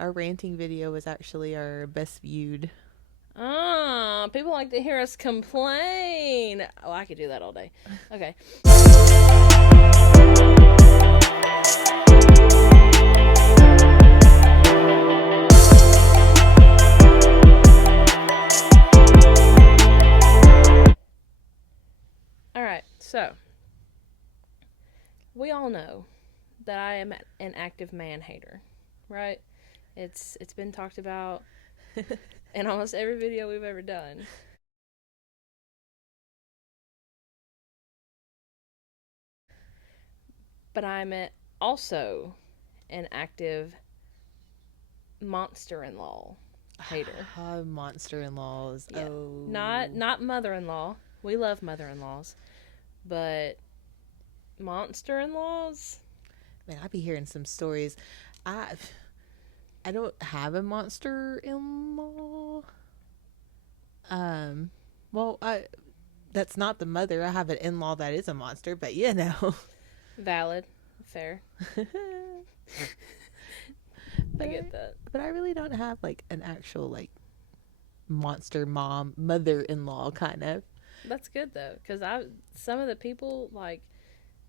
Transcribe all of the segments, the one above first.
our ranting video was actually our best viewed. People like to hear us complain. Oh, I could do that all day. Okay. All right. So, we all know that I am an active man hater, right? It's been talked about in almost every video we've ever done. But I'm also an active monster-in-law hater. Monster-in-laws. Yeah. Oh. Not mother-in-law. We love mother-in-laws, but monster-in-laws? Man, I be hearing some stories. I I don't have a monster-in-law. Um, well, that's not the mother. I have an in-law that is a monster, but you know. Valid. Fair. I get that. But I really don't have like an actual like monster mom, mother-in-law kind of. That's good though, because some of the people, like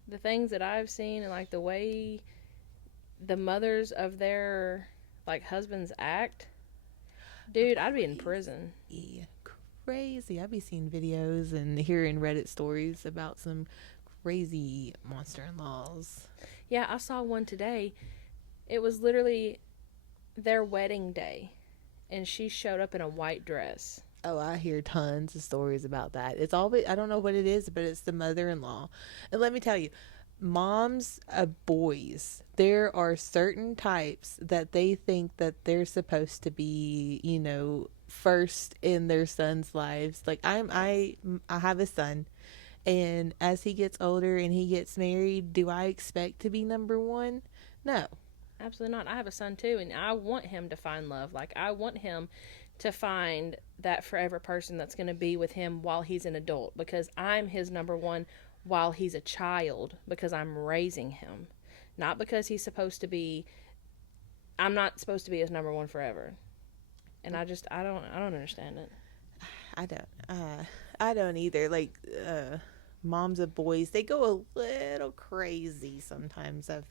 the things that I've seen and like the way the mothers of their like husbands act, dude, I'd be in prison. Yeah, crazy. I be seeing videos and hearing Reddit stories about some crazy monster-in-laws. Yeah, I saw one today. It was literally their wedding day, and she showed up in a white dress. Oh, I hear tons of stories about that. It's always, I don't know what it is, but it's the mother-in-law. And let me tell you, moms of boys, there are certain types that they think that they're supposed to be, first in their sons' lives. Like I have a son, and as he gets older and he gets married, do I expect to be number one? No. Absolutely not. I have a son too, and I want him to find love. Like, I want him to find that forever person that's going to be with him while he's an adult, because I'm his number one while he's a child, because I'm raising him. Not because he's supposed to be, I'm not supposed to be his number one forever. And I don't understand it. I don't. I don't either. Like, moms of boys, they go a little crazy sometimes. I've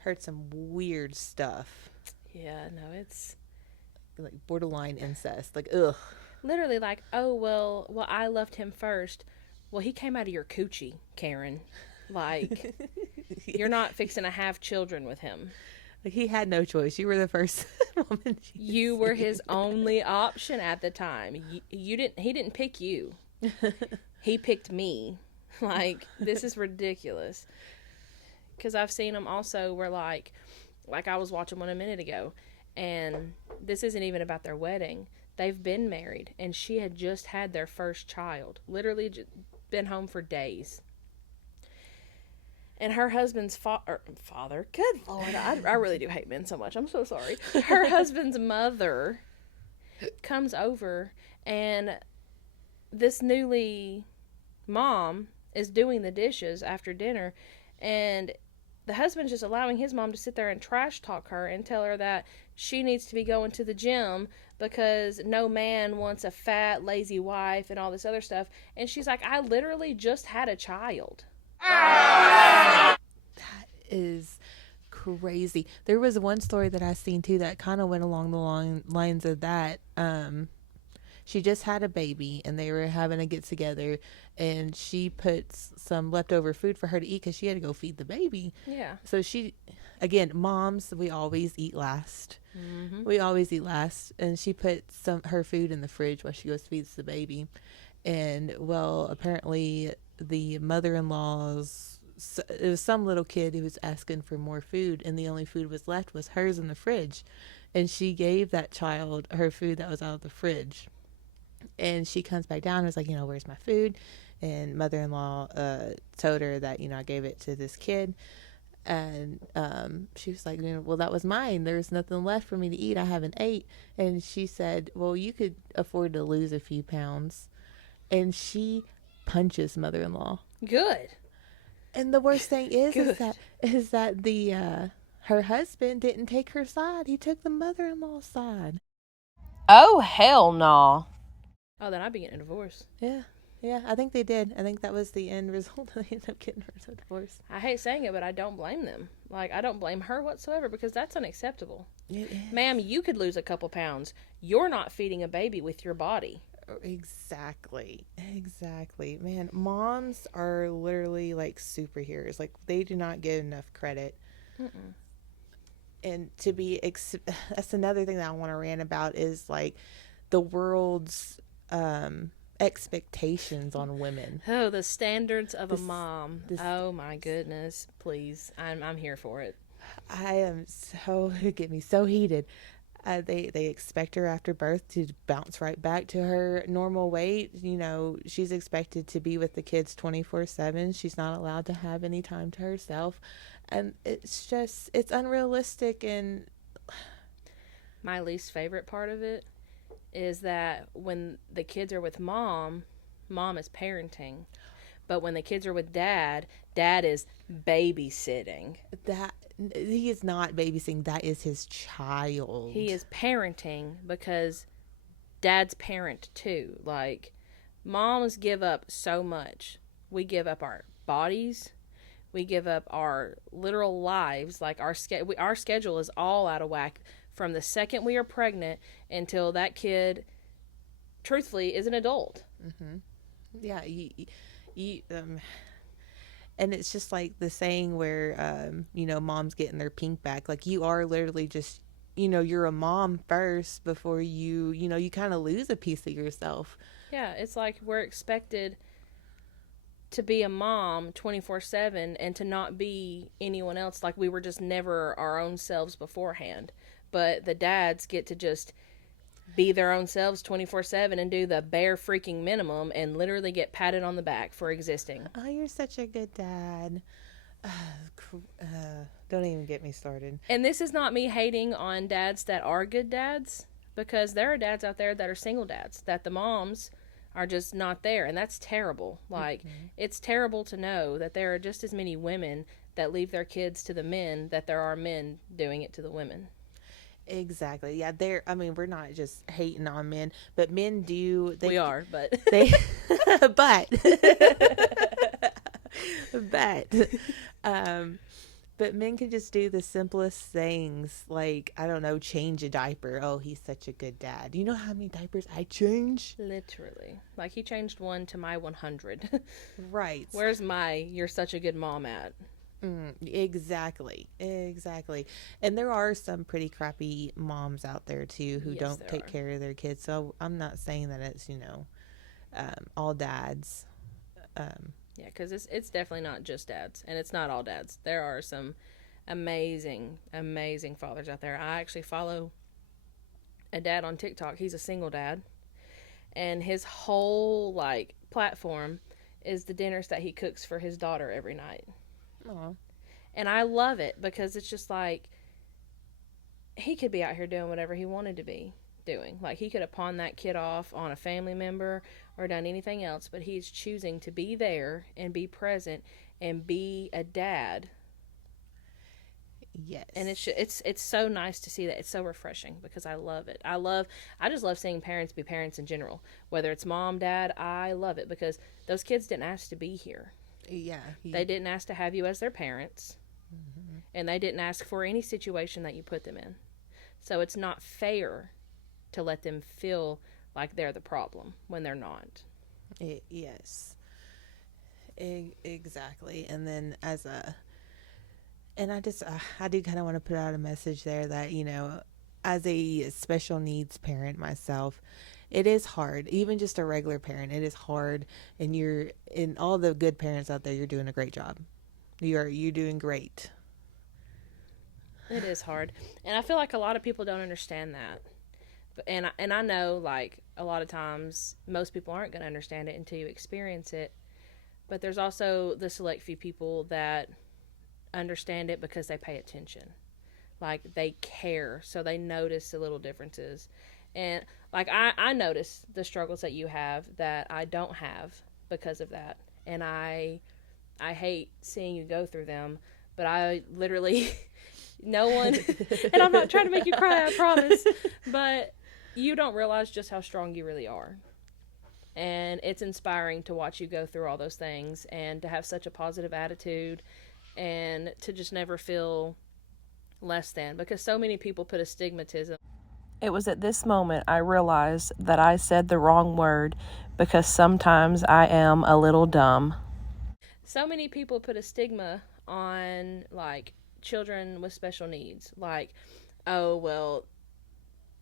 heard some weird stuff, Yeah, no, it's like borderline incest. Like, ugh. literally like, oh, well, I loved him first. Well, he came out of your coochie, Karen. Like, you're not fixing to have children with him. Like, he had no choice. You were the first woman. You were his only option at the time. You didn't. He didn't pick you. He picked me. Like, this is ridiculous. Because I've seen them also where like I was watching one a minute ago, and this isn't even about their wedding. They've been married, and she had just had their first child. Literally been home for days. And her husband's father, good Lord, I really do hate men so much. I'm so sorry. Her husband's mother comes over, and this newly mom is doing the dishes after dinner, and the husband's just allowing his mom to sit there and trash talk her and tell her that she needs to be going to the gym because no man wants a fat, lazy wife and all this other stuff. And she's like, I literally just had a child. That is crazy. There was one story that I seen too that kind of went along the lines of that. She just had a baby and they were having a get together, and she puts some leftover food for her to eat because she had to go feed the baby. Yeah. So again, moms, we always eat last. Mm-hmm. We always eat last. And she put her food in the fridge while she goes feeds the baby. And well, apparently the mother-in-law's, it was some little kid who was asking for more food, and the only food was left was hers in the fridge. And she gave that child her food that was out of the fridge. And she comes back down and was like, where's my food? And mother-in-law told her that, I gave it to this kid. And she was like, well, that was mine. There's nothing left for me to eat. I haven't ate. And she said, well, you could afford to lose a few pounds. And she punches mother-in-law. Good. And the worst thing is that the her husband didn't take her side. He took the mother-in-law's side. Oh, hell no. Oh, then I'd be getting a divorce. Yeah. Yeah, I think they did. I think that was the end result. They ended up getting her a divorce. I hate saying it, but I don't blame them. Like, I don't blame her whatsoever because that's unacceptable. It is. Ma'am, you could lose a couple pounds. You're not feeding a baby with your body. Exactly. Exactly. Man, moms are literally like superheroes. Like, they do not get enough credit. Mm-mm. And to be, that's another thing that I want to rant about is like the world's expectations on women. Oh, the standards of a This- mom. this- Oh my goodness. Please. I'm here for it. I am so, it get me so heated. They expect her after birth to bounce right back to her normal weight. You know, she's expected to be with the kids 24/7. She's not allowed to have any time to herself. And it's just, it's unrealistic. And My least favorite part of it is that when the kids are with mom, mom is parenting. But when the kids are with dad, dad is babysitting. that, he is not babysitting, that is his child. He is parenting because dad's parent too. Like, moms give up so much. We give up our bodies. We give up our literal lives. Like, our schedule is all out of whack from the second we are pregnant until that kid, truthfully, is an adult. Yeah, you and it's just like the saying where you know, moms getting their pink back. Like, you are literally just, you know, you're a mom first before you know, you kind of lose a piece of yourself. Yeah, it's like we're expected to be a mom 24/7 and to not be anyone else. Like, we were just never our own selves beforehand. But the dads get to just be their own selves 24/7 and do the bare freaking minimum and literally get patted on the back for existing. Oh, you're such a good dad. Don't even get me started. And this is not me hating on dads that are good dads, because there are dads out there that are single dads, that the moms are just not there. And that's terrible. Like, it's terrible to know that there are just as many women that leave their kids to the men that there are men doing it to the women. Exactly. Yeah, they're, I mean, we're not just hating on men, but men do, We are, but they but but but men can just do the simplest things, like, I don't know, change a diaper. Oh, he's such a good dad. You know how many diapers I change? literally, like, he changed one to my 100. Right. Where's my "you're such a good mom" at? Exactly. Exactly. And there are some pretty crappy moms out there too who Yes, don't there take are. care of their kids. So I'm not saying that it's, you know, all dads. Yeah, because it's definitely not just dads, and it's not all dads. There are some amazing, amazing fathers out there. I actually follow a dad on TikTok. He's a single dad, and his whole like platform is the dinners that he cooks for his daughter every night. Aw. And I love it because it's just like he could be out here doing whatever he wanted to be doing. Like, he could have pawned that kid off on a family member or done anything else, but he's choosing to be there and be present and be a dad. Yes. And it's so nice to see that. It's so refreshing because I love it. I just love seeing parents be parents in general. Whether it's mom, dad, I love it because those kids didn't ask to be here. Yeah. They didn't ask to have you as their parents. And they didn't ask for any situation that you put them in. So it's not fair to let them feel like they're the problem when they're not. Yes. Exactly. And then and I do kind of want to put out a message there that, you know, as a special needs parent myself, it is hard. Even just a regular parent, it is hard. And you're, in all the good parents out there, you're doing a great job. You're doing great. It is hard. And I feel like a lot of people don't understand that. And I know, like, a lot of times most people aren't going to understand it until you experience it. But there's also the select few people that understand it because they pay attention. Like, they care, so they notice the little differences. And, like, I notice the struggles that you have that I don't have because of that. And I hate seeing you go through them, but I literally No one, and I'm not trying to make you cry, I promise, but you don't realize just how strong you really are. And it's inspiring to watch you go through all those things and to have such a positive attitude and to just never feel less than, because so many people put a stigmatism. It was at this moment I realized that I said the wrong word because sometimes I am a little dumb. So many people put a stigma on, like, children with special needs. Like, oh, well,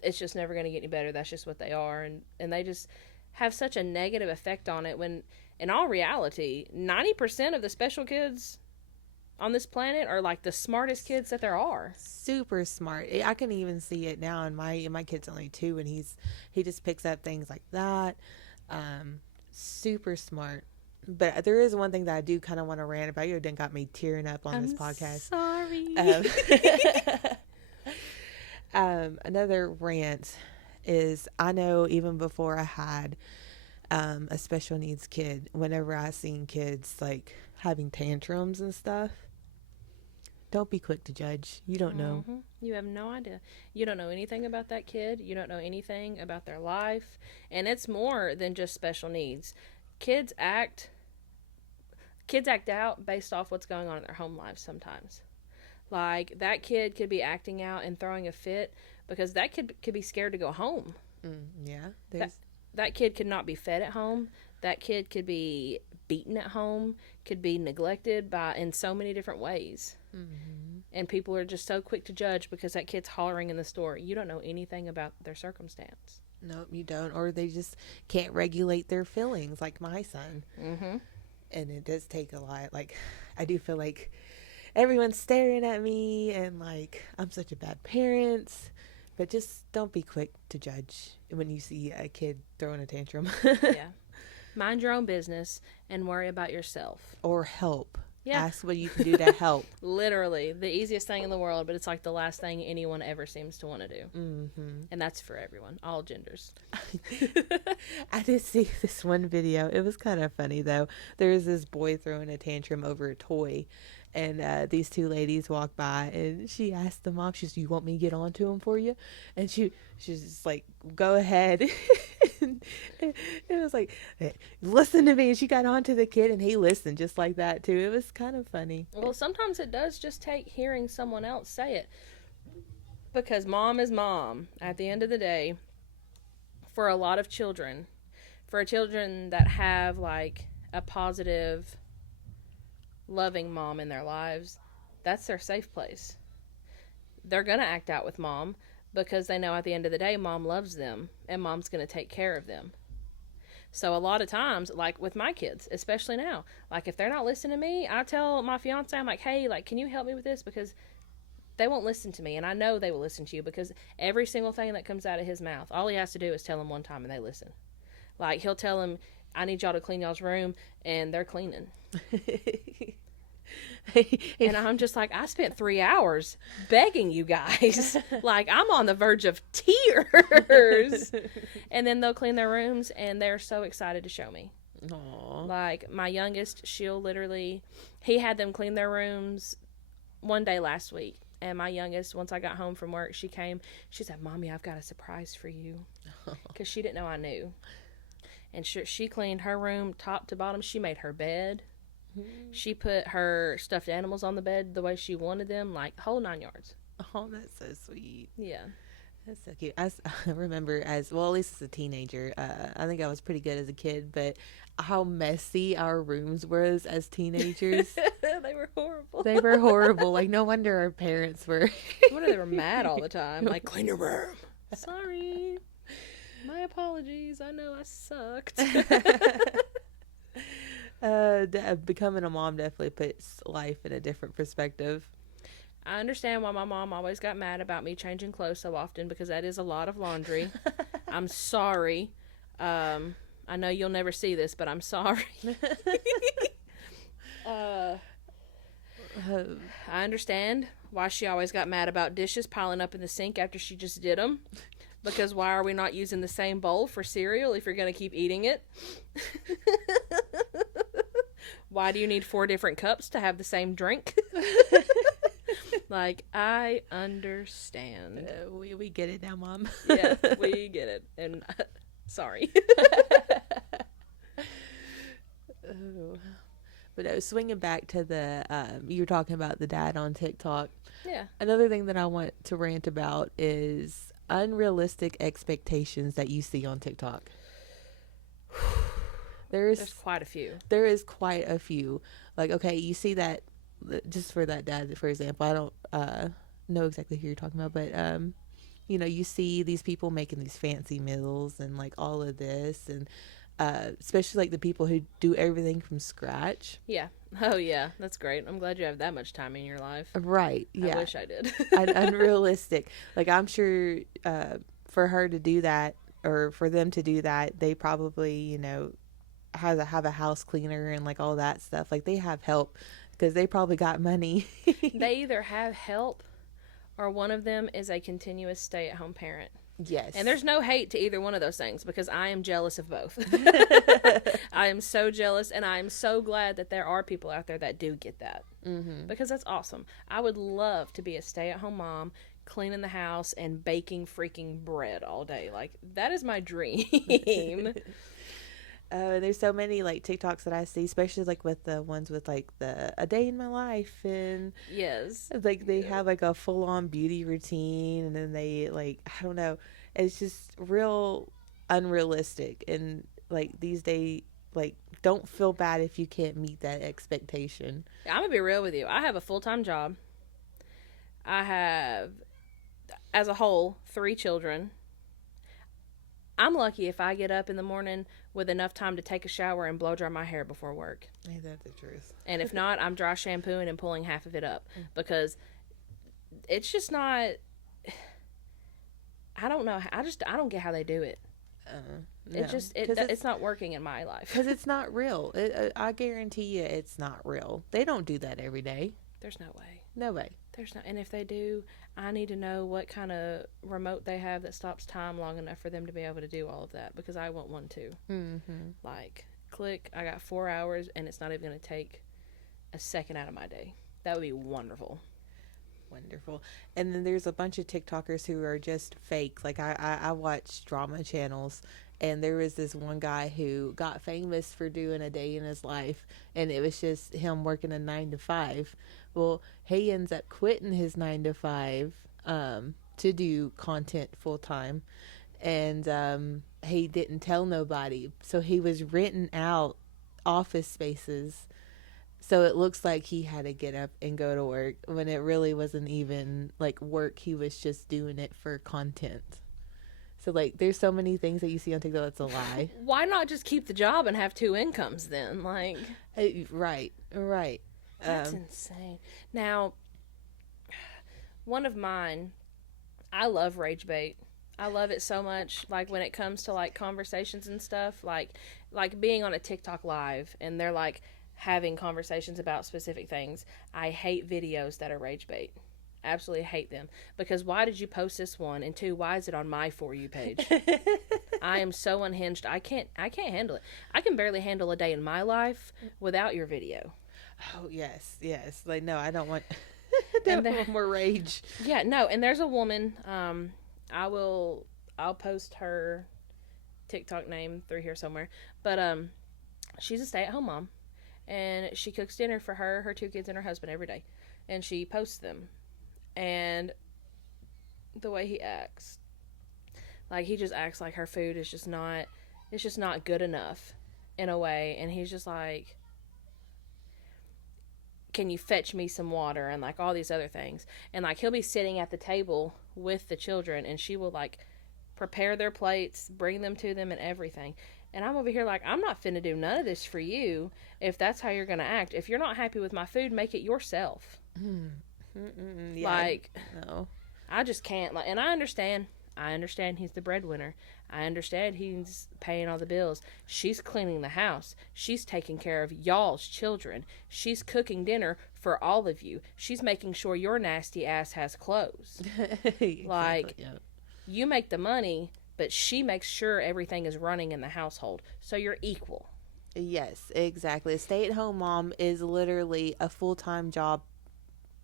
it's just never going to get any better. That's just what they are. And they just have such a negative effect on it when, in all reality, 90% of the special kids on this planet are, like, the smartest kids that there are. Super smart. I can even see it now in my kid's only 2, and he just picks up things like that. Super smart. But there is one thing that I do kind of want to rant about. You done got me tearing up on this podcast. Sorry. Another rant is, I know even before I had a special needs kid, whenever I seen kids like having tantrums and stuff, don't be quick to judge. You don't know. Mm-hmm. You have no idea. You don't know anything about that kid. You don't know anything about their life. And it's more than just special needs. Kids act out based off what's going on in their home lives sometimes. Like, that kid could be acting out and throwing a fit because that kid could be scared to go home. Yeah. That kid could not be fed at home. That kid could be beaten at home, could be neglected in so many different ways. Mm-hmm. And people are just so quick to judge because that kid's hollering in the store. You don't know anything about their circumstance. Nope, you don't. Or they just can't regulate their feelings, like my son. Mm-hmm. And it does take a lot. Like, I do feel like everyone's staring at me and like I'm such a bad parent. But just don't be quick to judge when you see a kid throwing a tantrum. Yeah. Mind your own business and worry about yourself. Or help. Yeah. Ask what you can do to help. Literally, the easiest thing in the world, but it's like the last thing anyone ever seems to want to do. Mm-hmm. And that's for everyone, all genders. I did see this one video. It was kind of funny, though. There was this boy throwing a tantrum over a toy. And these 2 ladies walked by, and she asked the mom, she said, "You want me to get onto him for you?" And she's just like, "Go ahead." It was like, "Listen to me." And she got onto the kid, and he listened just like that, too. It was kind of funny. Well, sometimes it does just take hearing someone else say it. Because mom is mom. At the end of the day, for a lot of children, for children that have, like, a positive, loving mom in their lives, that's their safe place. They're going to act out with mom because they know at the end of the day mom loves them and mom's going to take care of them. So a lot of times, like with my kids, especially now, like if they're not listening to me, I tell my fiance, I'm like, "Hey, like, can you help me with this?" Because they won't listen to me, and I know they will listen to you because every single thing that comes out of his mouth, all he has to do is tell them one time and they listen. Like, he'll tell them, "I need y'all to clean y'all's room," and they're cleaning. And I'm just like, I spent 3 hours begging you guys. Like, I'm on the verge of tears. And then they'll clean their rooms, and they're so excited to show me. Aww. Like, my youngest, he had them clean their rooms one day last week. And my youngest, once I got home from work, she said, "Mommy, I've got a surprise for you." Because she didn't know I knew. And she cleaned her room top to bottom. She made her bed. She put her stuffed animals on the bed the way she wanted them, like, whole 9 yards. Oh, that's so sweet. Yeah. That's so cute. I remember at least as a teenager, I think I was pretty good as a kid, but how messy our rooms was as teenagers. They were horrible. They were horrible. Like, no wonder our parents were. No wonder they were mad all the time. Like, "Clean your room." Sorry. My apologies. I know I sucked. Becoming a mom definitely puts life in a different perspective. I understand why my mom always got mad about me changing clothes so often, because that is a lot of laundry. I'm sorry. I know you'll never see this, but I'm sorry. I understand why she always got mad about dishes piling up in the sink after she just did them. Because why are we not using the same bowl for cereal if you're going to keep eating it? Why do you need 4 different cups to have the same drink? Like, I understand. We get it now, Mom. Yeah, we get it. And sorry. Oh. But swinging back to the, you were talking about the dad on TikTok. Yeah. Another thing that I want to rant about is unrealistic expectations that you see on TikTok. There's quite a few. There is quite a few. Like, okay, you see that, just for that dad, for example, I don't know exactly who you're talking about, but you know, you see these people making these fancy meals and like all of this, and especially like the people who do everything from scratch. Yeah. Oh, yeah. That's great. I'm glad you have that much time in your life. Right. Yeah. I wish I did. Unrealistic. Like, I'm sure for her to do that, or for them to do that, they probably, you know, have a house cleaner and like all that stuff. Like, they have help because they probably got money. They either have help or one of them is a continuous stay-at-home parent. Yes. And there's no hate to either one of those things because I am jealous of both. I am so jealous, and I am so glad that there are people out there that do get that. Mm-hmm. Because that's awesome. I would love to be a stay-at-home mom, cleaning the house and baking freaking bread all day. Like, that is my dream. There's so many like TikToks that I see, especially like with the ones with like the a day in my life, and Yes. like they have like a full on beauty routine, and then they like, I don't know, it's just real unrealistic. And like these days, like, don't feel bad if you can't meet that expectation. I'm going to be real with you. I have a full-time job. I have, as a whole, 3 children. I'm lucky if I get up in the morning with enough time to take a shower and blow dry my hair before work. Ain't that the truth? And if not, I'm dry shampooing and pulling half of it up because it's just not. I don't know. I don't get how they do it. No. It's not working in my life. Because it's not real. I guarantee you it's not real. They don't do that every day. There's no way. No way. There's not. And if they do, I need to know what kind of remote they have that stops time long enough for them to be able to do all of that, because I want one too. Mm-hmm. Like, click, I got 4 hours and it's not even going to take a second out of my day. That would be wonderful. Wonderful. And then there's a bunch of TikTokers who are just fake. Like, I watch drama channels, and there was this one guy who got famous for doing a day in his life, and it was just him working a 9 to 5. Well, he ends up quitting his 9 to 5 to do content full time, and he didn't tell nobody. So he was renting out office spaces, so it looks like he had to get up and go to work when it really wasn't even like work. He was just doing it for content. So like, there's so many things that you see on TikTok that's a lie. Why not just keep the job and have 2 incomes then? Like, Right. that's insane. Now, one of mine, I love rage bait. I love it so much. Like, when it comes to like conversations and stuff, like being on a TikTok live and they're like having conversations about specific things. I hate videos that are rage bait. Absolutely hate them, because why did you post this one, and 2, why is it on my For You page? I am so unhinged. I can't handle it. I can barely handle a day in my life without your video. Oh yes. Like, no, I don't want. Don't want more rage. Yeah, no. And there's a woman. I'll post her TikTok name through here somewhere. But she's a stay-at-home mom, and she cooks dinner for her 2 kids, and her husband every day, and she posts them. And the way he acts, like, he just acts like her food is just not, it's just not good enough in a way. And he's just like, can you fetch me some water, and like all these other things. And like, he'll be sitting at the table with the children, and she will like prepare their plates, bring them to them and everything. And I'm over here like, I'm not finna do none of this for you if that's how you're gonna act. If you're not happy with my food, make it yourself. Yeah, Like, no. I just can't. Like, and I understand he's the breadwinner. I understand he's paying all the bills. She's cleaning the house. She's taking care of y'all's children. She's cooking dinner for all of you. She's making sure your nasty ass has clothes. Like, yeah. You make the money, but she makes sure everything is running in the household. So you're equal. Yes, exactly. A stay-at-home mom is literally a full-time job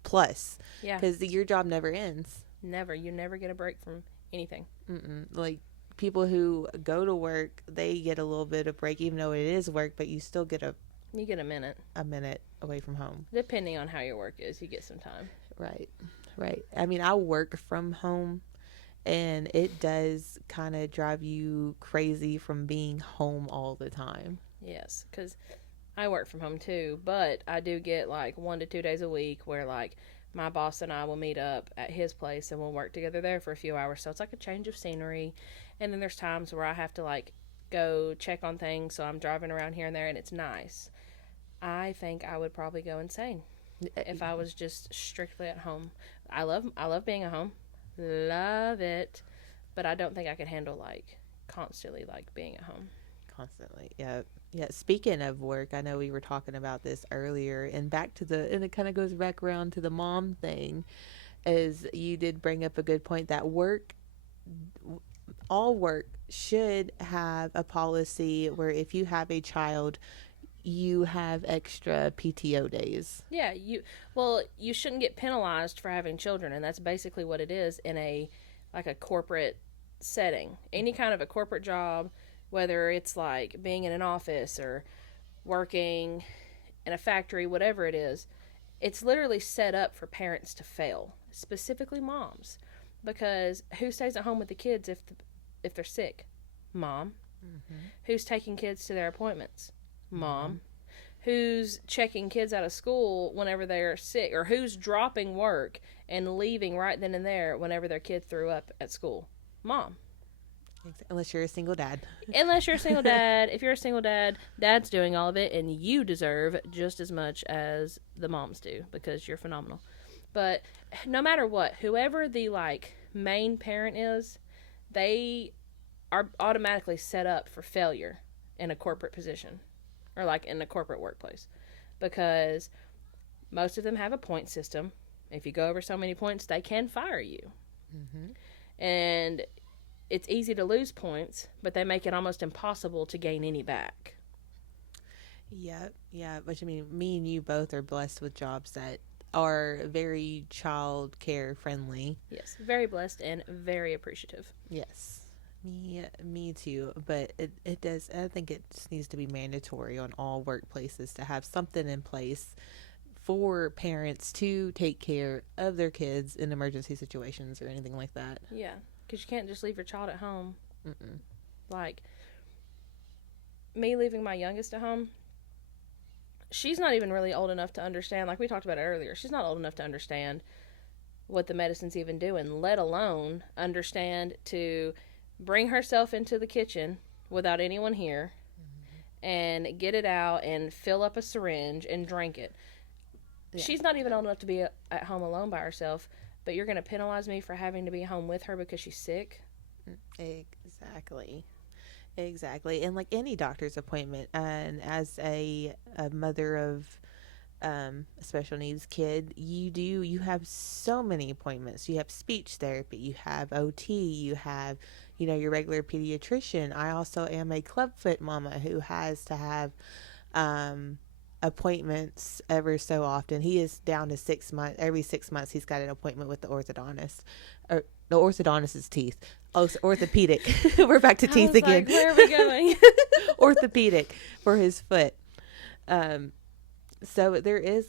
plus, Yeah. because your job never ends. Never. You never get a break from anything. Like people who go to work, they get a little bit of break, even though it is work, but you still get You get a minute. a minute away from home. Depending on how your work is, you get some time. Right, right. I mean, I work from home, and it does kind of drive you crazy from being home all the time. Yes, because I work from home too, but I do get like 1 to 2 days a week where like my boss and I will meet up at his place and we'll work together there for a few hours. So it's like a change of scenery. And then there's times where I have to like go check on things. So I'm driving around here and there and it's nice. I think I would probably go insane if I was just strictly at home. I love being at home. Love it. But I don't think I could handle like constantly like being at home. Constantly, yeah. Yeah, speaking of work, I know we were talking about this earlier, and and it kind of goes back around to the mom thing, as you did bring up a good point that all work should have a policy where if you have a child, you have extra PTO days. Yeah, you shouldn't get penalized for having children, and that's basically what it is in a like a corporate setting. Any kind of a corporate job, whether it's like being in an office or working in a factory, whatever it is, it's literally set up for parents to fail, specifically moms, because who stays at home with the kids if they're sick? Mom. Who's taking kids to their appointments? Mom. Who's checking kids out of school whenever they're sick, or who's dropping work and leaving right then and there whenever their kid threw up at school? Mom. Unless you're a single dad. Unless you're a single dad. If you're a single dad, dad's doing all of it, and you deserve just as much as the moms do because you're phenomenal. But no matter what, whoever the like main parent is, they are automatically set up for failure in a corporate position or like in a corporate workplace because most of them have a point system. If you go over so many points, they can fire you. And it's easy to lose points, but they make it almost impossible to gain any back. Yeah, yeah. But I mean, me and you both are blessed with jobs that are very child care friendly. Yes, very blessed and very appreciative. Yes, me too. But it does. I think it just needs to be mandatory on all workplaces to have something in place for parents to take care of their kids in emergency situations or anything like that. Yeah, because you can't just leave your child at home. Like me leaving my youngest at home, she's not even really old enough to understand. Like we talked about it earlier, she's not old enough to understand what the medicine's even doing, let alone understand to bring herself into the kitchen without anyone here and get it out and fill up a syringe and drink it. Yeah. She's not even old enough to be at home alone by herself, but you're going to penalize me for having to be home with her because she's sick? Exactly. And like any doctor's appointment, and as a mother of a special needs kid, you have so many appointments. You have speech therapy, you have OT, you have your regular pediatrician. I also am a clubfoot mama who has to have appointments ever so often. He is down to 6 months. Every 6 months he's got an appointment with the orthodontist, or the orthodontist's teeth. Oh, orthopedic. We're back to teeth again. Like, where are we going? Orthopedic for his foot. So there is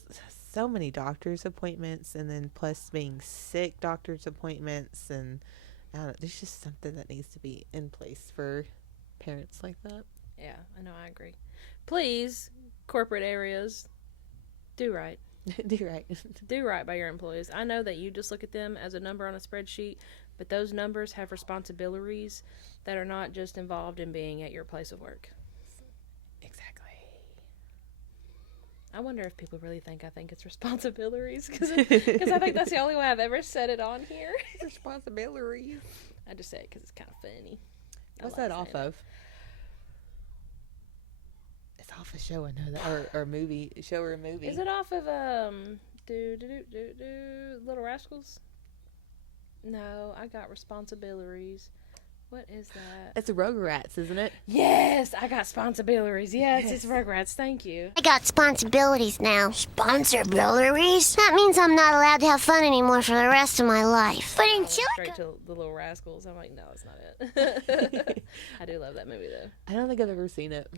so many doctor's appointments, and then plus being sick doctor's appointments, and I don't know, there's just something that needs to be in place for parents like that. Yeah, I know, I agree. Please, corporate areas, do right. Do right. Do right by your employees. I know that you just look at them as a number on a spreadsheet, but those numbers have responsibilities that are not just involved in being at your place of work. Exactly. I wonder if people really think I think it's responsibilities, because I think that's the only way I've ever said it on here. Responsibilities. I just say it because it's kind of funny. What's that off of? It's off a show, I know that, or movie, show or a movie. Is it off of Little Rascals? No, I got responsibilities. What is that? It's Rugrats, isn't it? Yes, I got sponsibilities. Yes, it's Rugrats. Thank you. I got sponsibilities now. Sponsibilities? That means I'm not allowed to have fun anymore for the rest of my life. But I in went Chile, straight to the Little Rascals. I'm like, no, that's not it. I do love that movie though. I don't think I've ever seen it.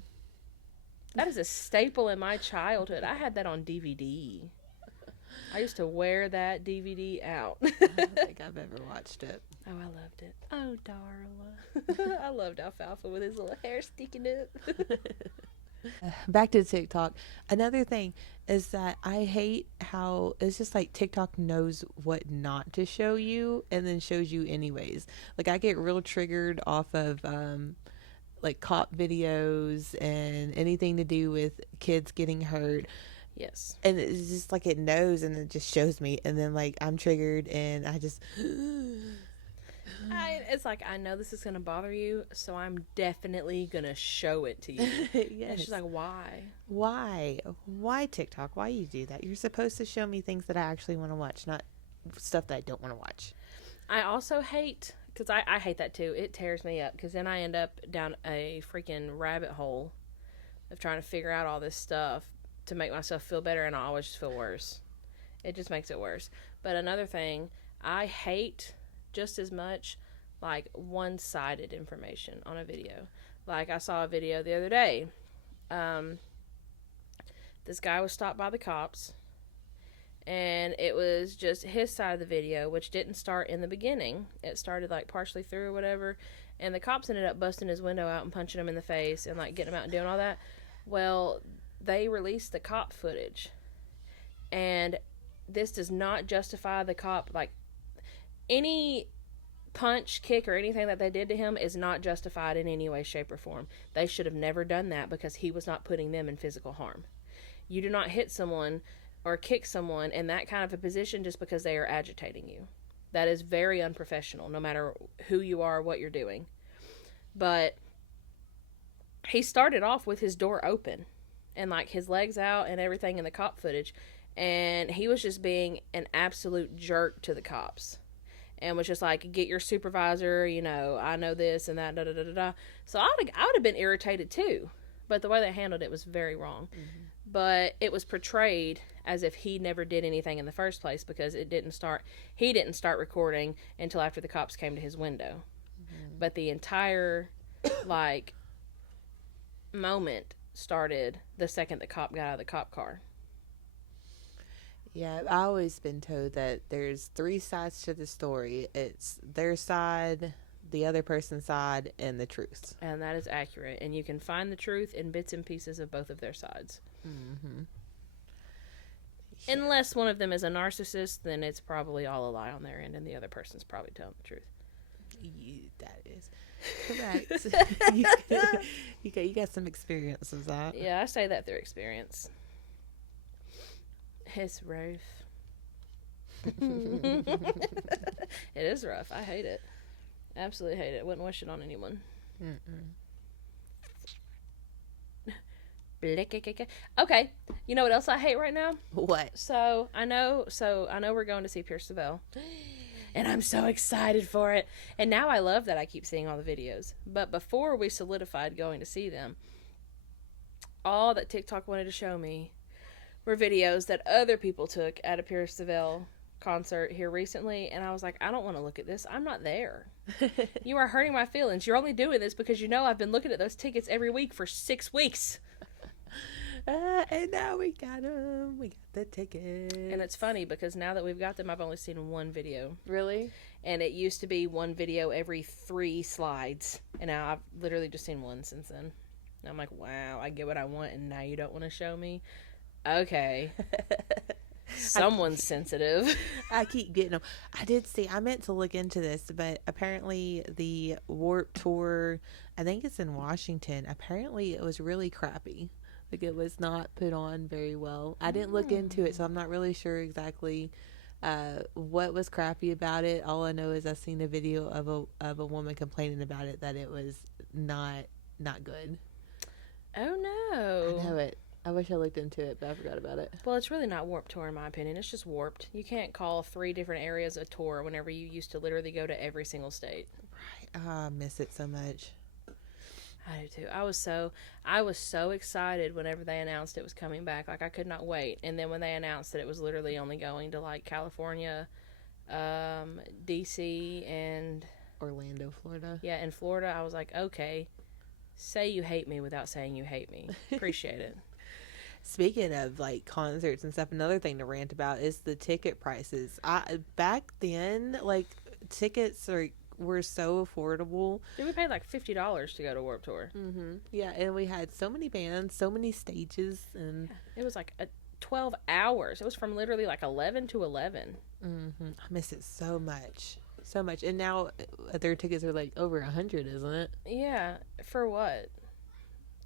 That is a staple in my childhood. I had that on DVD. I used to wear that DVD out. I don't think I've ever watched it. Oh, I loved it. Oh, Darla. I loved Alfalfa with his little hair sticking up. Back to TikTok. Another thing is that I hate how it's just like TikTok knows what not to show you and then shows you anyways. Like I get real triggered off of like cop videos and anything to do with kids getting hurt. Yes. And it's just like it knows and it just shows me and then like I'm triggered and I just It's like, I know this is going to bother you, so I'm definitely going to show it to you. yes. And she's like, why? Why TikTok? Why you do that? You're supposed to show me things that I actually want to watch, not stuff that I don't want to watch. I also hate, because I hate that too. It tears me up, because then I end up down a freaking rabbit hole of trying to figure out all this stuff to make myself feel better, and I always just feel worse. It just makes it worse. But another thing, I hate just as much like one-sided information on a video. Like I saw a video the other day. This guy was stopped by the cops, and it was just his side of the video, which didn't start in the beginning. It started like partially through or whatever, and the cops ended up busting his window out and punching him in the face and like getting him out and doing all that. Well, they released the cop footage, and this does not justify the cop. Like, any punch, kick, or anything that they did to him is not justified in any way, shape, or form. They should have never done that because he was not putting them in physical harm. You do not hit someone or kick someone in that kind of a position just because they are agitating you. That is very unprofessional, no matter who you are or what you're doing. But he started off with his door open and like his legs out and everything in the cop footage, and he was just being an absolute jerk to the cops and was just like, get your supervisor, you know, I know this and that, da da da da da. So I would have been irritated too, but the way they handled it was very wrong. Mm-hmm. But it was portrayed as if he never did anything in the first place because he didn't start recording until after the cops came to his window. Mm-hmm. But the entire like moment started the second the cop got out of the cop car. Yeah, I've always been told that there's 3 sides to the story. It's their side, the other person's side, and the truth. And that is accurate. And you can find the truth in bits and pieces of both of their sides. Mm-hmm. Yeah. Unless one of them is a narcissist, then it's probably all a lie on their end, and the other person's probably telling the truth. That is correct. you got some experience with that. Yeah, I say that through experience. It's rough. It is rough. I hate it. Absolutely hate it. Wouldn't wish it on anyone. Okay. You know what else I hate right now? What? So I know we're going to see Pierce Savelle. And I'm so excited for it. And now I love that I keep seeing all the videos. But before we solidified going to see them, all that TikTok wanted to show me were videos that other people took at a Pierce Savelle concert here recently, and I was like, I don't want to look at this. I'm not there. You are hurting my feelings. You're only doing this because you know I've been looking at those tickets every week for 6 weeks. And now we got them. We got the tickets. And it's funny because now that we've got them, I've only seen one video. Really? And it used to be one video every 3 slides, and now I've literally just seen one since then. And I'm like, wow, I get what I want, and now you don't want to show me? Okay. Someone's sensitive. I keep getting them. I meant to look into this, but apparently the Warped Tour, I think it's in Washington, apparently it was really crappy. Like it was not put on very well. I didn't look into it, so I'm not really sure exactly what was crappy about it. All I know is I seen a video of a woman complaining about it, that it was not good. Oh no. I know it. I wish I looked into it, but I forgot about it. Well, it's really not Warped Tour in my opinion. It's just Warped. You can't call 3 different areas a tour whenever you used to literally go to every single state. Right. I miss it so much. I do too. I was so excited whenever they announced it was coming back. Like I could not wait. And then when they announced that it was literally only going to like California, DC, and Orlando, Florida. yeah, in Florida, I was like, okay, say you hate me without saying you hate me. Appreciate it. Speaking of like concerts and stuff, another thing to rant about is the ticket prices. Back then, like tickets were so affordable. Dude, we paid like $50 to go to Warped Tour. Mm-hmm. Yeah, and we had so many bands, so many stages, and It was like 12 hours. It was from literally like 11 to 11. I miss it so much, so much. And now their tickets are like over 100, isn't it? Yeah, for what?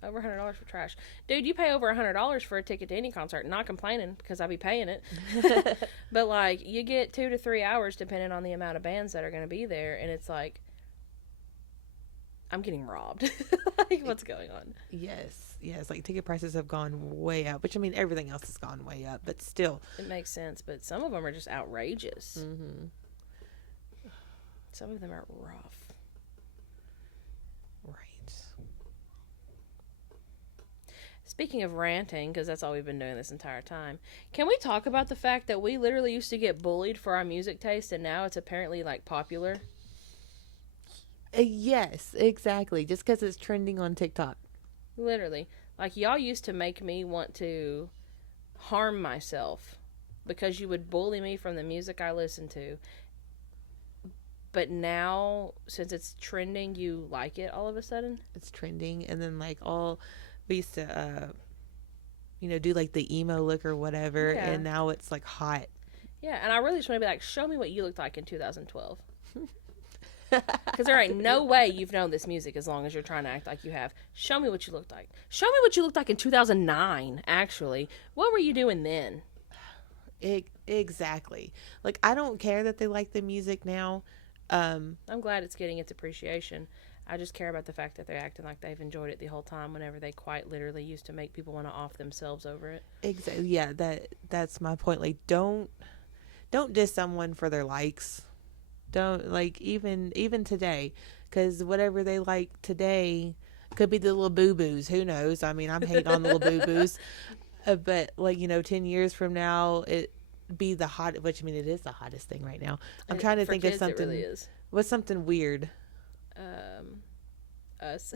Over $100 for trash. Dude, you pay over $100 for a ticket to any concert. Not complaining because I'll be paying it. But like, you get 2 to 3 hours depending on the amount of bands that are going to be there. And it's like, I'm getting robbed. Like, what's going on? Yes, like ticket prices have gone way up, which I mean everything else has gone way up, but still. It makes sense, but some of them are just outrageous. Mm-hmm. Some of them are rough. Right. Speaking of ranting, because that's all we've been doing this entire time, can we talk about the fact that we literally used to get bullied for our music taste and now it's apparently like popular? Yes, exactly. Just because it's trending on TikTok. Literally. Like, y'all used to make me want to harm myself because you would bully me from the music I listened to. But now, since it's trending, you like it all of a sudden? It's trending, and then like we used to do like the emo look or whatever, Yeah. and now it's like hot. Yeah, and I really just want to be like, show me what you looked like in 2012. Because there ain't no way you've known this music as long as you're trying to act like you have. Show me what you looked like. Show me what you looked like in 2009, actually. What were you doing then? Exactly. Like, I don't care that they like the music now. I'm glad it's getting its appreciation. I just care about the fact that they're acting like they've enjoyed it the whole time whenever they quite literally used to make people want to off themselves over it. Exactly. Yeah, that's my point. Like, don't diss someone for their likes. Don't, like, even today, because whatever they like today could be the little boo-boos. Who knows? I mean, I'm hating on the little boo-boos. But, like, 10 years from now, it be the hot, which, I mean, it is the hottest thing right now. I'm trying to For think of kids, something. It really is. What's something weird? Us.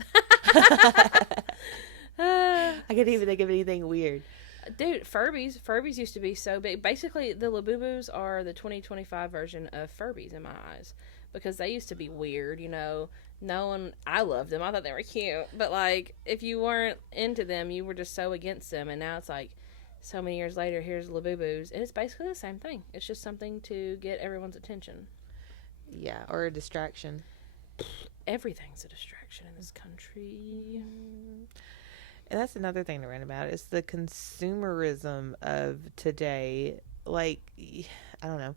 I can't even think of anything weird. Dude, Furbies used to be so big. Basically, the Labubu's are the 2025 version of Furbies in my eyes, because they used to be weird. I loved them. I thought they were cute, but like, if you weren't into them, you were just so against them. And now it's like, so many years later, here's Labubu's, and it's basically the same thing. It's just something to get everyone's attention. Yeah, or a distraction. Everything's a distraction in this country. And that's another thing to rant about. It's the consumerism of today. Like, I don't know.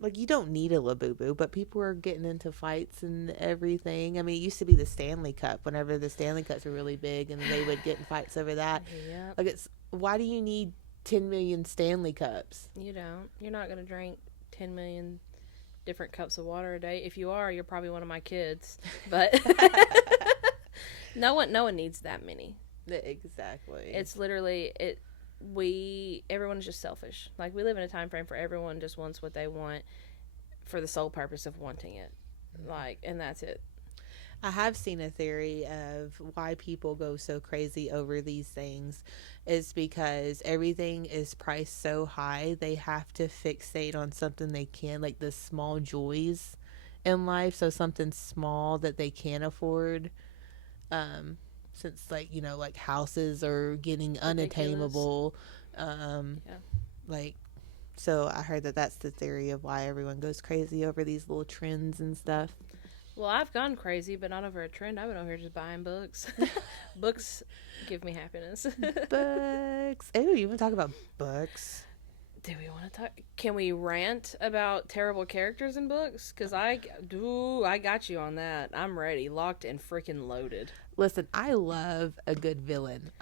Like, you don't need a Labubu, but people are getting into fights and everything. I mean, it used to be the Stanley Cup. Whenever the Stanley Cups were really big, and they would get in fights over that. Yep. Like, why do you need 10 million Stanley Cups? You don't. You're not going to drink 10 million different cups of water a day. If you are, you're probably one of my kids. But no one needs that many. Exactly. It's literally everyone is just selfish. Like, we live in a time frame for everyone just wants what they want for the sole purpose of wanting it. Like, and that's it. I have seen a theory of why people go so crazy over these things is because everything is priced so high. They have to fixate on something they can, like the small joys in life. So something small that they can afford. Since like houses are getting unattainable. Like, so I heard that's the theory of why everyone goes crazy over these little trends and stuff. Well, I've gone crazy, but not over a trend. I've been over here just buying books. Books give me happiness. Books. Ooh, you want to talk about books? Do we want to talk? Can we rant about terrible characters in books? Because I got you on that. I'm ready. Locked and freaking loaded. Listen, I love a good villain.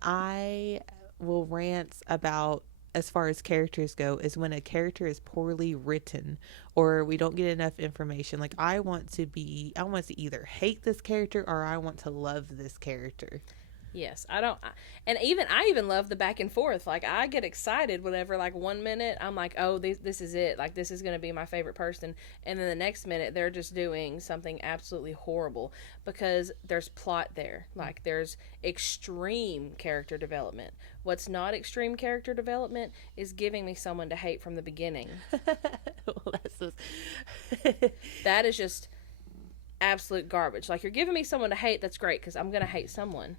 I will rant about as far as characters go is when a character is poorly written or we don't get enough information. Like I want to either hate this character or I want to love this character. Yes, I don't, and I even love the back and forth. Like I get excited whenever, like 1 minute I'm like, oh, this is it. Like this is gonna be my favorite person, and then the next minute they're just doing something absolutely horrible because there's plot there. Like there's extreme character development. What's not extreme character development is giving me someone to hate from the beginning. Well, that's just That is just absolute garbage. Like you're giving me someone to hate, that's great because I'm gonna hate someone.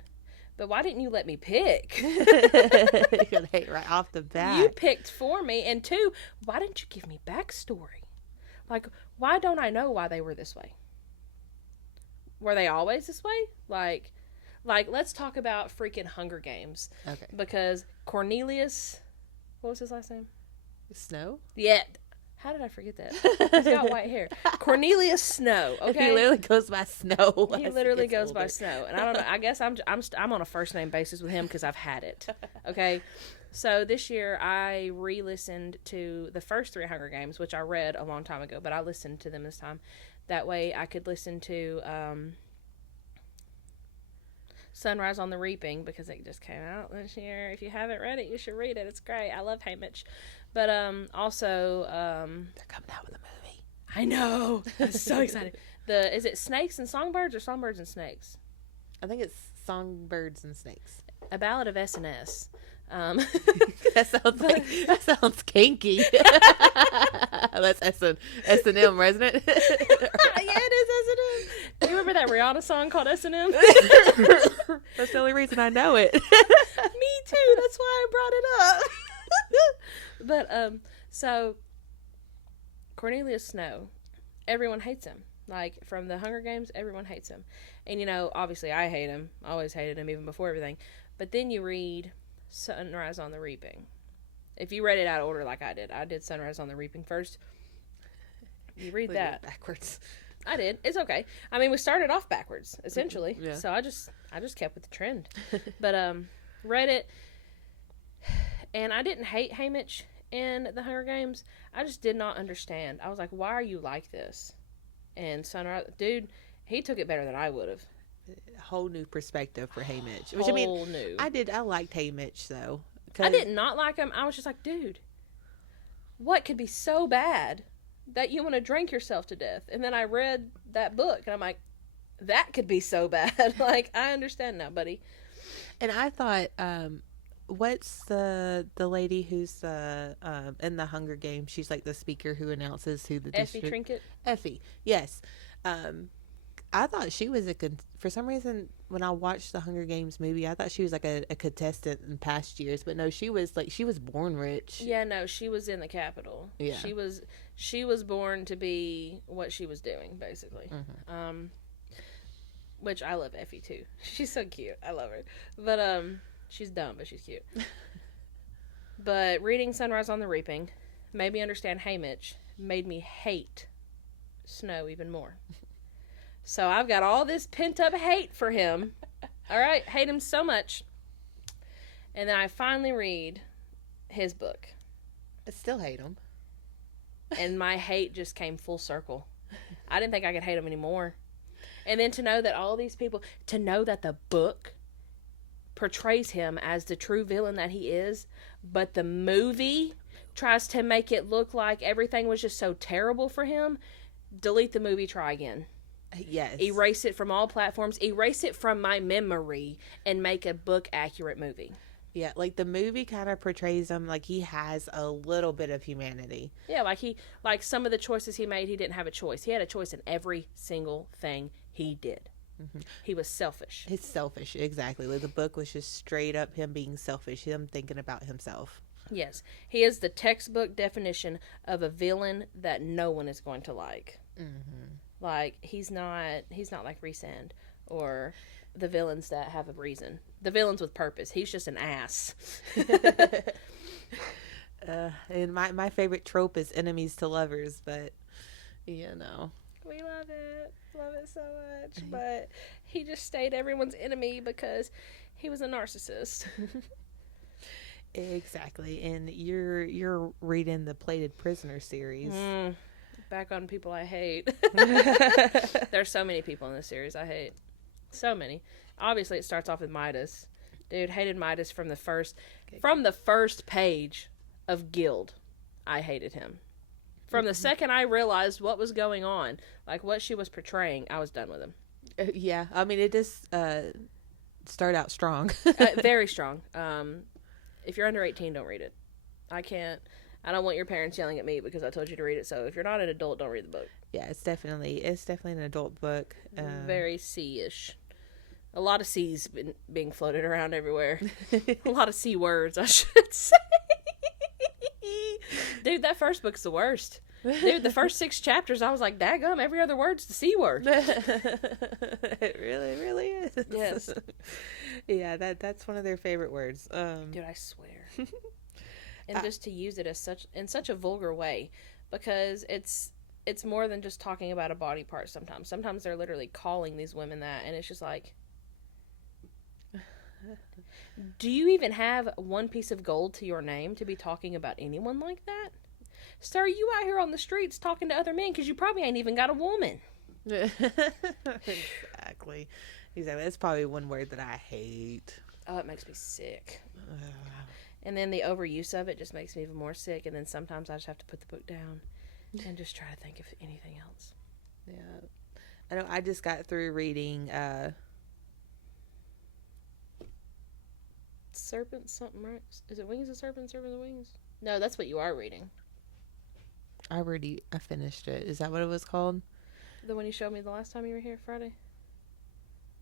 But why didn't you let me pick? You're gonna hate right off the bat. You picked for me. And two, why didn't you give me backstory? Like, why don't I know why they were this way? Were they always this way? Like let's talk about freaking Hunger Games. Okay. Because Cornelius, what was his last name? Snow? Yeah. How did I forget that? He's got white hair. Cornelius Snow. Okay. He literally goes by Snow. He literally goes by Snow, and I don't know. I guess I'm on a first name basis with him because I've had it. Okay, so this year I re-listened to the first 3 Hunger Games, which I read a long time ago, but I listened to them this time. That way I could listen to Sunrise on the Reaping because it just came out this year. If you haven't read it, you should read it. It's great. I love Haymitch, but also They're coming out with a movie. I know. I'm so excited. Is it Snakes and Songbirds or Songbirds and Snakes? I think it's Songbirds and Snakes. A Ballad of S&S. That sounds kinky. That's S&M, isn't it? Yeah, it is S&M. Do you remember that Rihanna song called S&M? That's the only reason I know it. Me too. That's why I brought it up. But so Cornelius Snow, everyone hates him. Like from the Hunger Games, everyone hates him. And obviously I hate him. I always hated him even before everything. But then you read Sunrise on the Reaping. If you read it out of order like I did Sunrise on the Reaping first. You read that backwards. I did. It's okay. I mean, we started off backwards essentially. Yeah. So I just kept with the trend. But read it, and I didn't hate Haymitch in the Hunger Games. I just did not understand. I was like, why are you like this? And Sunrise, dude, he took it better than I would have. A whole new perspective for Haymitch. Which New. I liked Haymitch though. I did not like him. I was just like, dude, what could be so bad that you want to drink yourself to death? And then I read that book, and I'm like, that could be so bad. Like, I understand now, buddy. And I thought, what's the lady who's in the Hunger Games? She's like the speaker who announces who the Effie Trinket. Effie, yes. I thought she was for some reason when I watched the Hunger Games movie, I thought she was like a contestant in past years, but no, she was born rich. Yeah, no, she was in the Capitol. Yeah, she was born to be what she was doing, basically. Mm-hmm. Which I love Effie too. She's so cute. I love her, but she's dumb, but she's cute. But reading Sunrise on the Reaping made me understand Haymitch, made me hate Snow even more. So I've got all this pent up hate for him. All right, hate him so much. And then I finally read his book. I still hate him. And my hate just came full circle. I didn't think I could hate him anymore. And then to know that all these people, to know that the book portrays him as the true villain that he is, but the movie tries to make it look like everything was just so terrible for him. Delete the movie, try again. Yes. Erase it from all platforms. Erase it from my memory and make a book accurate movie. Yeah, like the movie kind of portrays him like he has a little bit of humanity. Yeah, like some of the choices he made, he didn't have a choice. He had a choice in every single thing he did. Mm-hmm. He was selfish. He's selfish, exactly. Like the book was just straight up him being selfish, him thinking about himself. Yes, he is the textbook definition of a villain that no one is going to like. Mm-hmm. Like he's not like Resand or the villains that have a reason. The villains with purpose. He's just an ass. And my favorite trope is enemies to lovers, but we love it so much. But he just stayed everyone's enemy because he was a narcissist. Exactly. And you're reading the Plated Prisoner series. Back on people I hate. There's so many people in this series I hate. So many. Obviously, it starts off with Midas. Dude, hated Midas from the first page of Guild. I hated him. From the second I realized what was going on, like what she was portraying, I was done with him. Yeah, I mean, it does start out strong. Very strong. If you're under 18, don't read it. I don't want your parents yelling at me because I told you to read it. So if you're not an adult, don't read the book. Yeah, it's definitely an adult book. Very C-ish. A lot of C's being floated around everywhere. A lot of C words, I should say. Dude, that first book's the worst. Dude, the first 6 chapters, I was like, daggum, every other word's the C word. It really is. Yes. Yeah, that's one of their favorite words. Dude, I swear. And just to use it as in such a vulgar way, because it's more than just talking about a body part sometimes. Sometimes they're literally calling these women that, and it's just like, do you even have one piece of gold to your name to be talking about anyone like that? Sir, you out here on the streets talking to other men because you probably ain't even got a woman. Exactly. That's probably one word that I hate. Oh, it makes me sick. And then the overuse of it just makes me even more sick. And then sometimes I just have to put the book down and just try to think of anything else. Yeah. I know I just got through reading Serpent something, right? Is it Wings of Serpent, Serpent of Wings? No, that's what you are reading. I finished it. Is that what it was called? The one you showed me the last time you were here, Friday?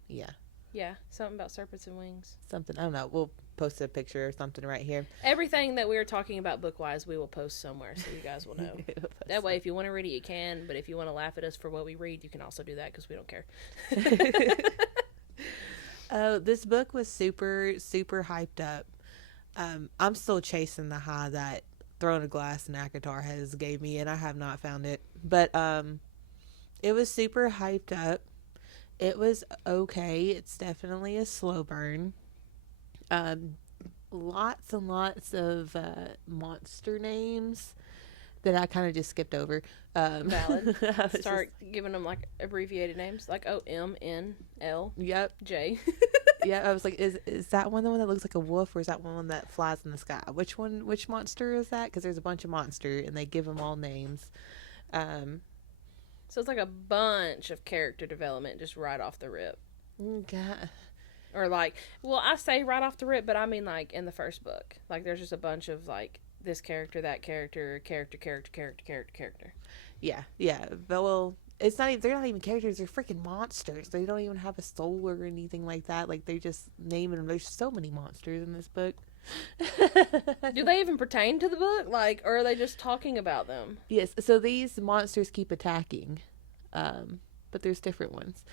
Yeah. Yeah, something about serpents and wings. Something. I don't know. We'll post a picture or something right here. Everything that we are talking about book-wise, we will post somewhere so you guys will know. That way, if you want to read it, you can. But if you want to laugh at us for what we read, you can also do that because we don't care. This book was super, super hyped up. I'm still chasing the high that Throne of Glass and Akatar has gave me, and I have not found it. But it was super hyped up. It was okay. It's definitely a slow burn. Lots and lots of monster names that I kind of just skipped over. Valid. Start giving them like abbreviated names, like OMNL. Yep. J. Yeah, I was like, is that one the one that looks like a wolf, or is that one that flies in the sky? Which monster is that? Because there's a bunch of monster, and they give them all names. So it's like a bunch of character development just right off the rip. God. Or like, well, I say right off the rip, but I mean like in the first book. Like there's just a bunch of like this character, that character. Yeah. But well, it's not. They're not even characters. They're freaking monsters. They don't even have a soul or anything like that. Like they just naming them. There's so many monsters in this book. Do they even pertain to the book? Like, or are they just talking about them? Yes. So these monsters keep attacking, but there's different ones.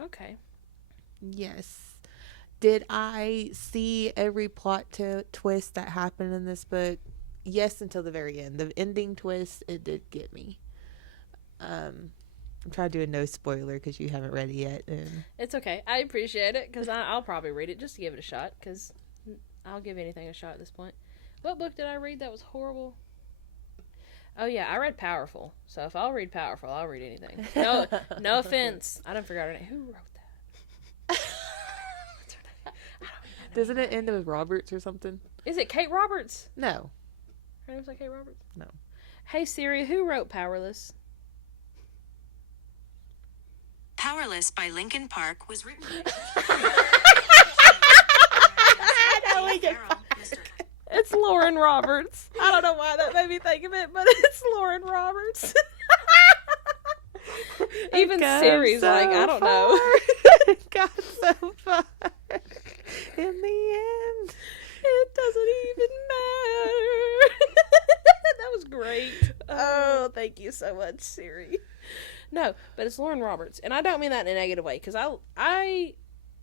Okay. Yes. Did I see every plot twist that happened in this book? Yes, until the very end. The ending twist, it did get me. I'm trying to do a no spoiler because you haven't read it yet. And It's okay. I appreciate it because I'll probably read it just to give it a shot because I'll give anything a shot at this point. What book did I read that was horrible? Oh, yeah, I read Powerful. So if I'll read Powerful, I'll read anything. No offense. I don't forget her name. Who wrote that? doesn't it end with Roberts or something? Is it Kate Roberts? No. Her name's like Kate Roberts? No. Hey, Siri, who wrote Powerless? Powerless by Linkin Park was written by It's Lauren Roberts. I don't know why that made me think of it, but it's Lauren Roberts. Even Siri's so like, I don't know. It got so far. In the end, It doesn't even matter. That was great. Oh, thank you so much, Siri. No, but it's Lauren Roberts, and I don't mean that in a negative way because I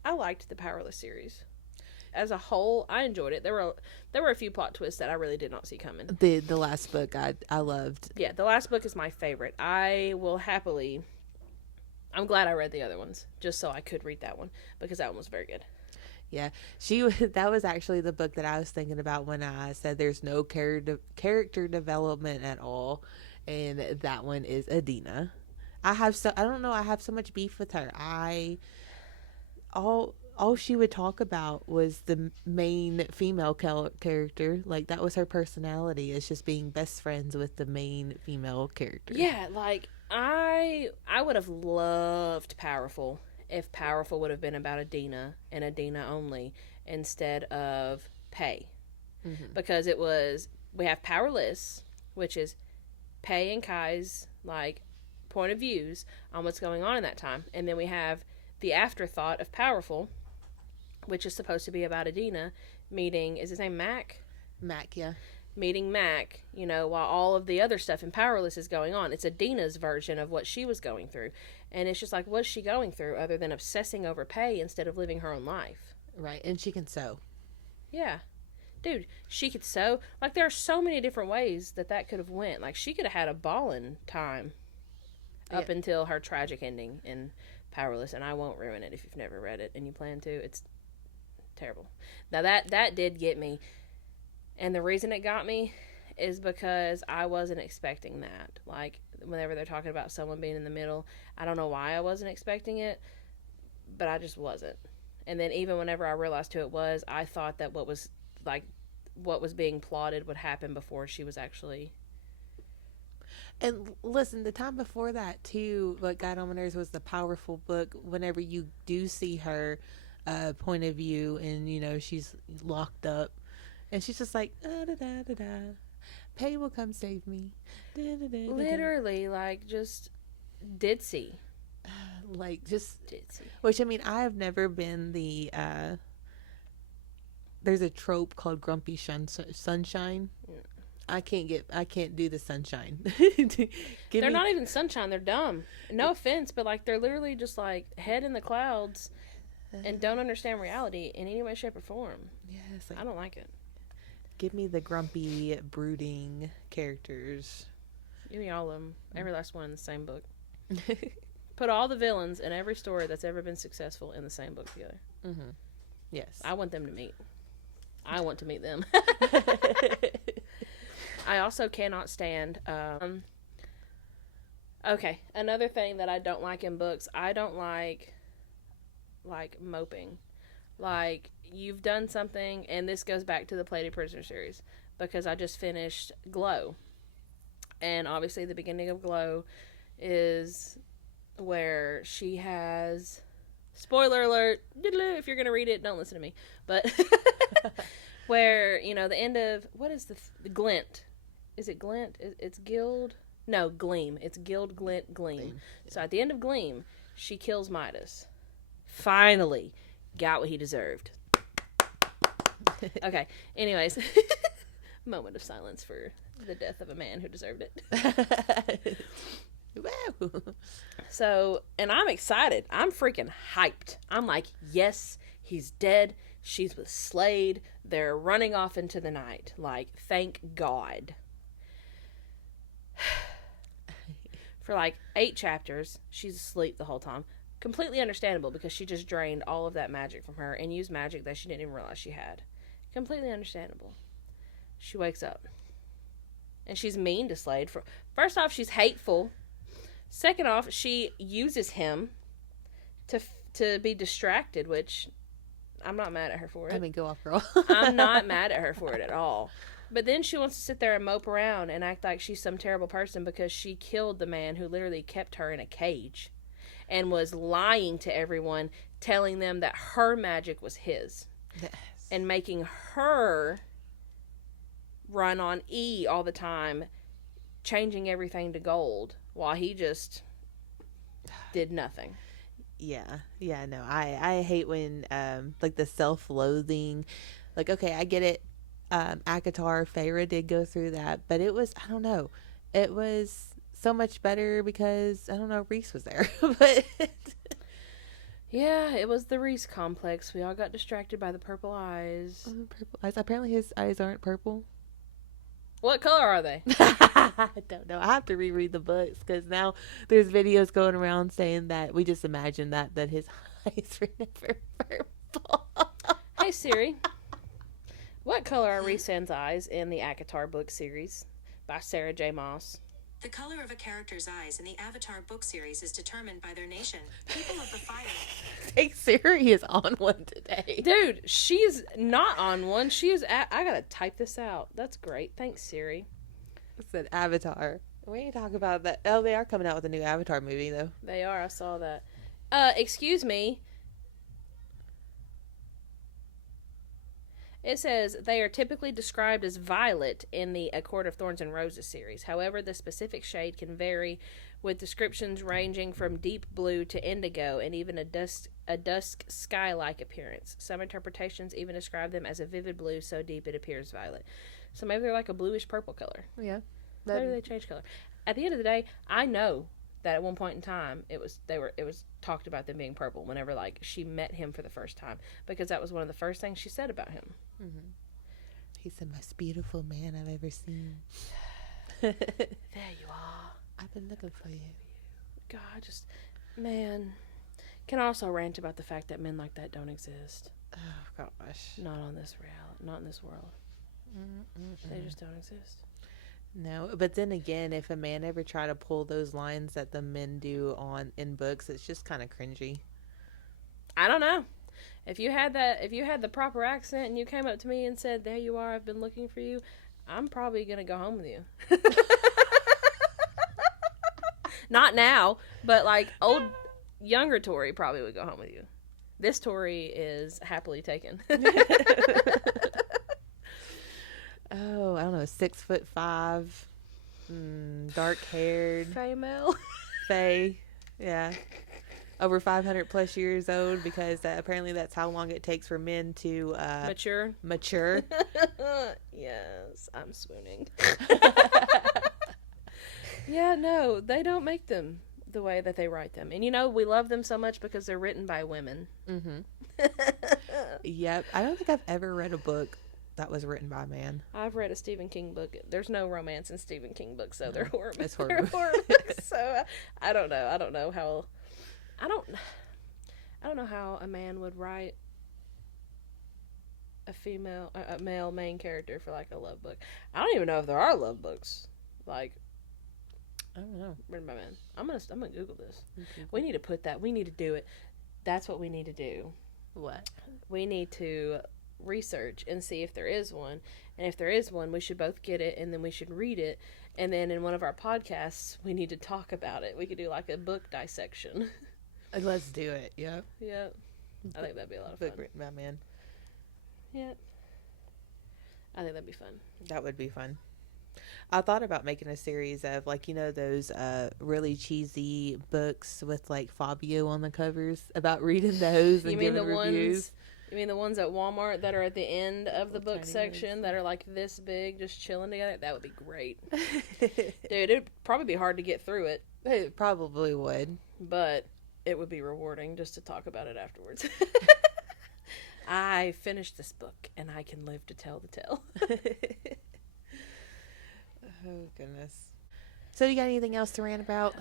liked the Powerless series as a whole. I enjoyed it. There were a few plot twists that I really did not see coming. the last book I loved. Yeah, the last book is my favorite. I will happily. I'm glad I read the other ones just so I could read that one because that one was very good. Yeah, that was actually the book that I was thinking about when I said there's no character development at all, and that one is Adina. I don't know, I have so much beef with her. All she would talk about was the main female character. Like, that was her personality. It's just being best friends with the main female character. Yeah, like I would have loved Powerful if Powerful would have been about Adina and Adina only instead of Pay. Because we have Powerless, which is Pay and Kai's like point of views on what's going on in that time, and then we have the afterthought of Powerful, which is supposed to be about Adina meeting, is his name Mac? Mac, yeah. Meeting Mac, while all of the other stuff in Powerless is going on. It's Adina's version of what she was going through. And it's just like, what's she going through other than obsessing over Pay instead of living her own life? Right, and she can sew. Yeah. Dude, she could sew. Like, there are so many different ways that could have went. Like, she could have had a ballin' time up until her tragic ending in Powerless. And I won't ruin it if you've never read it and you plan to. It's terrible. Now, that did get me. And the reason it got me is because I wasn't expecting that. Like, whenever they're talking about someone being in the middle, I don't know why I wasn't expecting it, but I just wasn't. And then even whenever I realized who it was, I thought that what was being plotted would happen before she was actually... And listen, the time before that, too, what got on my nerves was the Powerful book. Whenever you do see her point of view and, she's locked up, and she's just like, da da da da da. Pay will come save me. Da, da, da, da, Literally, like, just ditzy. Like, just Ditzy. Which, I mean, I have never been the there's a trope called grumpy sunshine. I can't do the sunshine. They're not even sunshine, they're dumb. No offense, but like, they're literally just like head in the clouds and don't understand reality in any way, shape, or form. Yes, I don't like it. Give me the grumpy, brooding characters. Give me all of them. Every last one in the same book. Put all the villains in every story that's ever been successful in the same book together. Mm-hmm. Yes. I want them to meet. I want to meet them. I also cannot stand... okay, another thing that I don't like in books, I don't like moping. Like, you've done something, and this goes back to the Plated Prisoner series, because I just finished Glow. And obviously the beginning of Glow is where she has... Spoiler alert! If you're going to read it, don't listen to me. But where, the end of... What is the Glint? Is it Glint? It's Guild? No, Gleam. It's Guild, Glint, Gleam. So at the end of Gleam, she kills Midas. Finally got what he deserved. Okay, anyways. Moment of silence for the death of a man who deserved it. Wow. So, and I'm excited. I'm freaking hyped. I'm like, yes, he's dead. She's with Slade. They're running off into the night. Like, thank God. For like 8 chapters, she's asleep the whole time. Completely understandable, because she just drained all of that magic from her and used magic that she didn't even realize she had. Completely understandable. She wakes up. And she's mean to Slade. First off, she's hateful. Second off, she uses him to be distracted, which I'm not mad at her for it. I mean, go off, girl. I'm not mad at her for it at all. But then she wants to sit there and mope around and act like she's some terrible person because she killed the man who literally kept her in a cage and was lying to everyone, telling them that her magic was his. Yes. And making her run on E all the time, changing everything to gold, while he just did nothing. Yeah, no, I hate when, like, the self-loathing, like, okay, I get it, Akatar, Feyre did go through that, but it was, I don't know, it was so much better because, I don't know, Reese was there, but... Yeah, it was the Reese complex. We all got distracted by the purple eyes. Purple eyes. Apparently his eyes aren't purple. What color are they? I don't know. I have to reread the books because now there's videos going around saying that we just imagined that his eyes were never purple. Hey Siri, what color are Rhysand's eyes in the ACOTAR book series by Sarah J. Maas? The color of a character's eyes in the Avatar book series is determined by their nation. People of the fire. Hey, Siri is on one today. Dude, she's not on one. She is I gotta type this out. That's great. Thanks, Siri. It's an Avatar. We ain't talk about that. Oh, they are coming out with a new Avatar movie, though. They are. I saw that. Excuse me. It says they are typically described as violet in the A Court of Thorns and Roses series. However, the specific shade can vary, with descriptions ranging from deep blue to indigo and even a dusk sky-like appearance. Some interpretations even describe them as a vivid blue so deep it appears violet. So maybe they're like a bluish purple color. Yeah. Maybe they change color. At the end of the day, I know that at one point in time it was talked about them being purple whenever like she met him for the first time, because that was one of the first things she said about him. Mm-hmm. He's the most beautiful man I've ever seen. There you are. I've been looking for you. God, just man. Can also rant about the fact that men like that don't exist. Oh gosh. Not on this reality. Not in this world. They just don't exist. No, but then again, if a man ever try to pull those lines that the men do in books, it's just kind of cringy. I don't know. If you had the proper accent and you came up to me and said, "There you are, I've been looking for you," I'm probably gonna go home with you. Not now, but like younger Tori probably would go home with you. This Tori is happily taken. Oh, I don't know, 6'5", dark haired, Female. Faye, yeah, over 500 plus years old, because apparently that's how long it takes for men to mature. Yes, I'm swooning. Yeah, no, they don't make them the way that they write them, and we love them so much because they're written by women. Mm-hmm. Yep, I don't think I've ever read a book that was written by a man. I've read a Stephen King book. There's no romance in Stephen King books, so they're horror. It's horror. They're horror books. So I don't know. I don't know how a man would write a male main character for like a love book. I don't even know if there are love books like I don't know, written by men. I'm gonna Google this. Mm-hmm. We need to put that. We need to do it. That's what we need to do. What? We need to research and see if there is one, and if there is one, we should both get it, and then we should read it, and then in one of our podcasts we need to talk about it. We could do like a book dissection. Let's do it. Yep. Yep. I think that'd be a lot of fun. Book written by men. Yep. I think that'd be fun. That would be fun. I thought about making a series of those really cheesy books with like Fabio on the covers, about reading those and giving reviews. You mean the ones at Walmart that are at the end of the book Tiny section ones. that are like this big, just chilling together? That would be great. Dude, it'd probably be hard to get through it, It probably would. but it would be rewarding just to talk about it afterwards. I finished this book and I can live to tell the tale. Oh goodness. So you got anything else to rant about?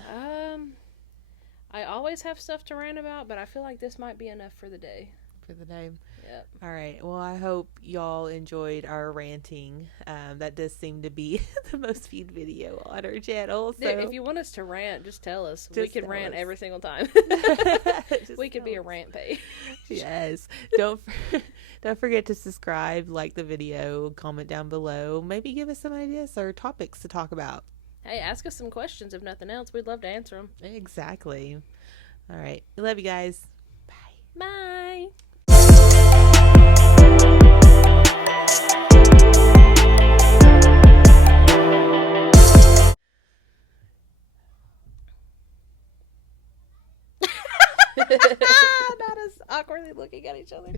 I always have stuff to rant about, but I feel like this might be enough for the day. For the name. Yep. All right. Well, I hope y'all enjoyed our ranting. That does seem to be the most viewed video on our channel. So Dude, if you want us to rant, just tell us. We Just could tell rant us. every single time. We could be a rant page. Yes. Don't forget to subscribe, like the video, comment down below. Maybe give us some ideas or topics to talk about. Hey, ask us some questions if nothing else. We'd love to answer them. Exactly. All right. Love you guys. Bye. Bye. Not us awkwardly looking at each other.